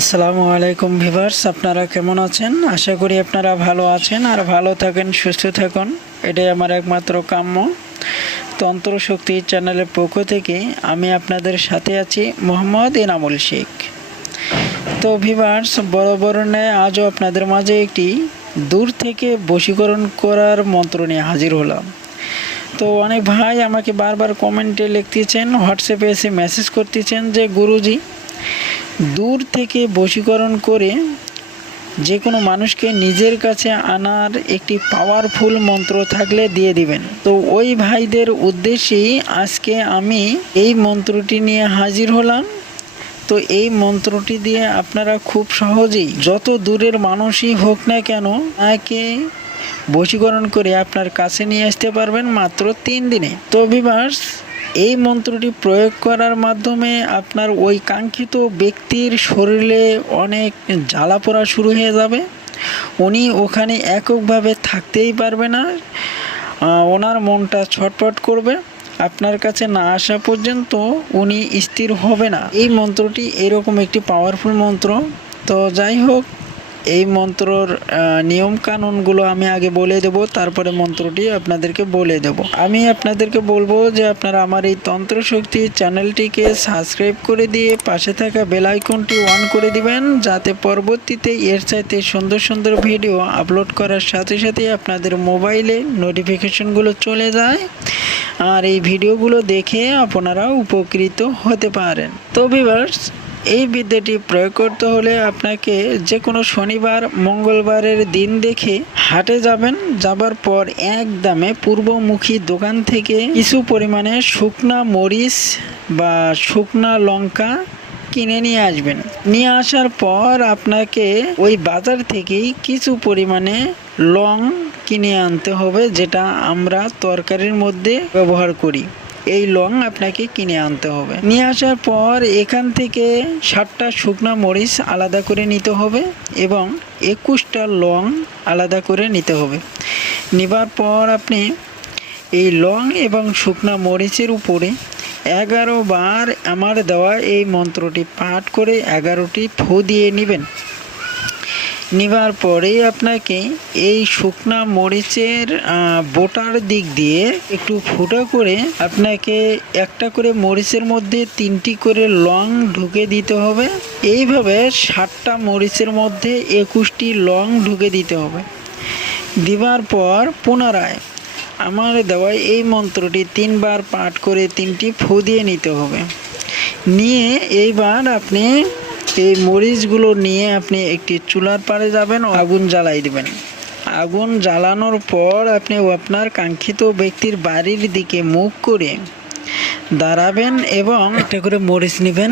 আসসালামু আলাইকুম ভিভার্স আপনারা কেমন আছেন? আশা করি আপনারা ভালো আছেন আর ভালো থাকেন, সুস্থ থাকুন। এটাই আমার একমাত্র কাম্য তন্ত্র শক্তি চ্যানেলের পক্ষ থেকে আমি আপনাদের সাথে আছি মোহাম্মদ এনামুল শেখ। তো ভিভার্স বড় বড় ন্যায় আজও আপনাদের মাঝে একটি দূর থেকে বশীকরণ করার মন্ত্র নিয়ে হাজির হলাম। তো অনেক ভাই আমাকে বারবার কমেন্টে লিখতেছেন, হোয়াটসঅ্যাপে এসে মেসেজ করতেছেন যে, গুরুজি দূর থেকে বশীকরণ করে যে কোনো মানুষকে নিজের কাছে আনার একটি পাওয়ারফুল মন্ত্র থাকলে দিয়ে দিবেন। তো ওই ভাইদের উদ্দেশ্যেই আজকে আমি এই মন্ত্রটি নিয়ে হাজির হলাম। তো এই মন্ত্রটি দিয়ে আপনারা খুব সহজেই যত দূরের মানুষই হোক না কেন, তাকে বশীকরণ করে আপনার কাছে নিয়ে আসতে পারবেন মাত্র তিন দিনে। তো ভিভার্স এই মন্ত্রটি প্রয়োগ করার মাধ্যমে আপনার ওই কাঙ্ক্ষিত ব্যক্তির শরীরে অনেক জ্বালা পোড়া শুরু হয়ে যাবে। উনি ওখানে এককভাবে থাকতেই পারবে না। ওনার মনটা ছটফট করবে। আপনার কাছে না আসা পর্যন্ত উনি স্থির হবে না। এই মন্ত্রটি এরকম একটি পাওয়ারফুল মন্ত্র। তো যাই হোক এই মন্ত্রর নিয়ম কানুনগুলো আমি আগে বলে দেব, তারপরে মন্ত্রটি আপনাদেরকে বলে দেব। আমি আপনাদেরকে বলব যে আপনারা আমার এই তন্ত্র শক্তি চ্যানেলটিকে সাবস্ক্রাইব করে দিয়ে পাশে থাকা বেল আইকনটি অন করে দিবেন, যাতে পরবর্তীতে এর চাইতে সুন্দর সুন্দর ভিডিও আপলোড করার সাথে সাথে আপনাদের মোবাইলে নোটিফিকেশনগুলো চলে যায়, আর এই ভিডিওগুলো দেখে আপনারা উপকৃত হতে পারেন। তো ভিভার্স এই বিদ্যাটি প্রয়োগ করতে হলে আপনাকে যে কোনো শনিবার, মঙ্গলবারের দিন দেখে হাটে যাবেন। যাবার পর এক দামে পূর্বমুখী দোকান থেকে কিছু পরিমাণে শুকনা মরিচ বা শুকনা লঙ্কা কিনে নিয়ে আসবেন। নিয়ে আসার পর আপনাকে ওই বাজার থেকেই কিছু পরিমাণে লং কিনে আনতে হবে, যেটা আমরা তরকারির মধ্যে ব্যবহার করি। এই লং আপনাকে কিনে আনতে হবে। নিয়ে আসার পর এখান থেকে ষাটটা শুকনো মরিচ আলাদা করে নিতে হবে এবং একুশটা লং আলাদা করে নিতে হবে। নেবার পর আপনি এই লং এবং শুকনা মরিচের উপরে এগারো বার আমার দেওয়া এই মন্ত্রটি পাঠ করে এগারোটি ফু দিয়ে নেবেন। নেবার পরেই আপনাকে এই শুকনা মরিচের বোটার দিক দিয়ে একটু ফুটা করে আপনাকে একটা করে মরিচের মধ্যে তিনটি করে লং ঢুকে দিতে হবে। এইভাবে ষাটটা মরিচের মধ্যে একুশটি লং ঢুকে দিতে হবে। দিবার পর পুনরায় আমার দেওয়া এই মন্ত্রটি তিনবার পাঠ করে তিনটি ফু দিয়ে নিতে হবে। নিয়ে এইবার আপনি এই মরিচগুলো নিয়ে আপনি একটি চুলার পাড়ে যাবেন ও আগুন জ্বালাই দিবেন। আগুন জ্বালানোর পর আপনি আপনার কাঙ্ক্ষিত ব্যক্তির বাড়ির দিকে মুখ করে দাঁড়াবেন এবং একটা করে মরিচ নেবেন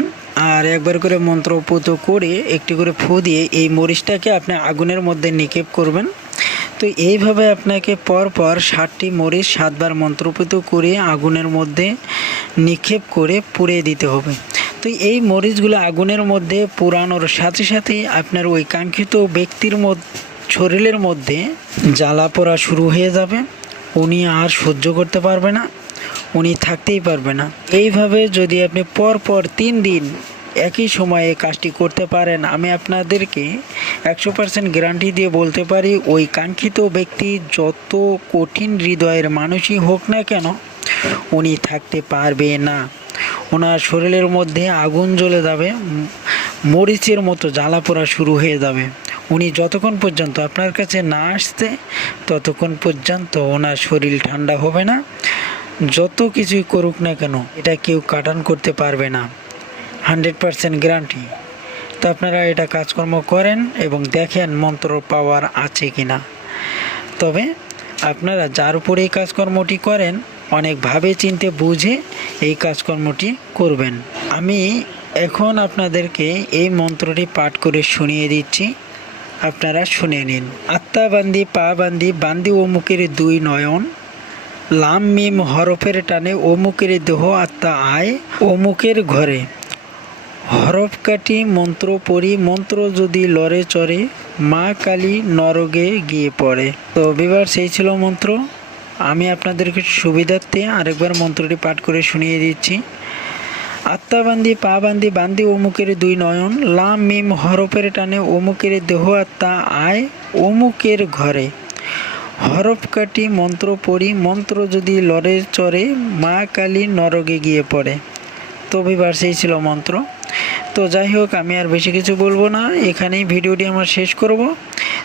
আর একবার করে মন্ত্রপুত করে একটি করে ফু দিয়ে এই মরিচটাকে আপনি আগুনের মধ্যে নিক্ষেপ করবেন। তো এইভাবে আপনাকে পর পর ষাটটি মরিচ সাতবার মন্ত্রপুত করে আগুনের মধ্যে নিক্ষেপ করে পুড়িয়ে দিতে হবে। তো এই মরিচগুলো আগুনের মধ্যে পুরানোর সাথে সাথে আপনার ওই কাঙ্ক্ষিত ব্যক্তির শরীরের মধ্যে জ্বালা পোড়া শুরু হয়ে যাবে। উনি আর সহ্য করতে পারবে না, উনি থাকতেই পারবে না। এইভাবে যদি আপনি পর পর তিন দিন একই সময়ে কাজটি করতে পারেন, আমি আপনাদেরকে একশো পার্সেন্ট গ্যারান্টি দিয়ে বলতে পারি, ওই কাঙ্ক্ষিত ব্যক্তি যত কঠিন হৃদয়ের মানুষই হোক না কেন উনি থাকতে পারবে না। ওনার শরীরের মধ্যে আগুন জ্বলে যাবে, মরিচের মতো জ্বালা পোড়া শুরু হয়ে যাবে। উনি যতক্ষণ পর্যন্ত আপনার কাছে না আসতে, ততক্ষণ পর্যন্ত ওনার শরীর ঠান্ডা হবে না। যত কিছুই করুক না কেন, এটা কেউ কাটান করতে পারবে না। Hundred percent guarantee. তো আপনারা এটা কাজকর্ম করেন এবং দেখেন মন্ত্র পাওয়ার আছে কি না তবে আপনারা যার উপরে এই কাজকর্মটি করেন অনেক ভাবে চিনতে বুঝে এই কাজকর্মটি করবেন। আমি এখন আপনাদেরকে এই মন্ত্রটি পাঠ করে শুনিয়ে দিচ্ছি। আপনারা শুনে নিন। আত্মা বান্দি পা বান্দি বান্দি অমুকের দুই নয়ন। লাম, মিম, হরফের টানে অমুকের দেহ আত্মা আয় অমুকের ঘরে। হরফ কাটি, মন্ত্র পড়ি, মন্ত্র যদি লড়ে চড়ে, মা কালী নরগে গিয়ে পড়ে। তো বিবার সেই ছিল মন্ত্র। আমি আপনাদেরকে সুবিধার্থে আরেকবার মন্ত্রটি পাঠ করে শুনিয়ে দিচ্ছি। আত্মা বান্দি পা বান্দি বান্দি অমুকের দুই নয়ন, লাম, মিম, হরফের টানে অমুকের দেহ আত্মা আয়, অমুকের ঘরে। হরফ কাটি মন্ত্র পড়ি, মন্ত্র যদি লড়ে চড়ে, মা কালী নরগে গিয়ে পড়ে। তো বার্সেই সেই ছিল মন্ত্র। তো যাই হোক, আমি আর বেশি কিছু বলব না। এখানেই ভিডিওটি আমার শেষ করব।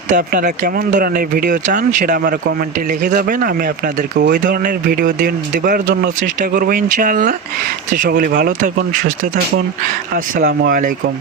তো আপনারা কেমন ধরনের ভিডিও চান সেটা আমার কমেন্টে লিখে যাবেন। আমি আপনাদেরকে ওই ধরনের ভিডিও দেবার জন্য চেষ্টা করব ইনশাআল্লাহ। তো সকলে ভালো থাকুন, সুস্থ থাকুন। আসসালামু আলাইকুম।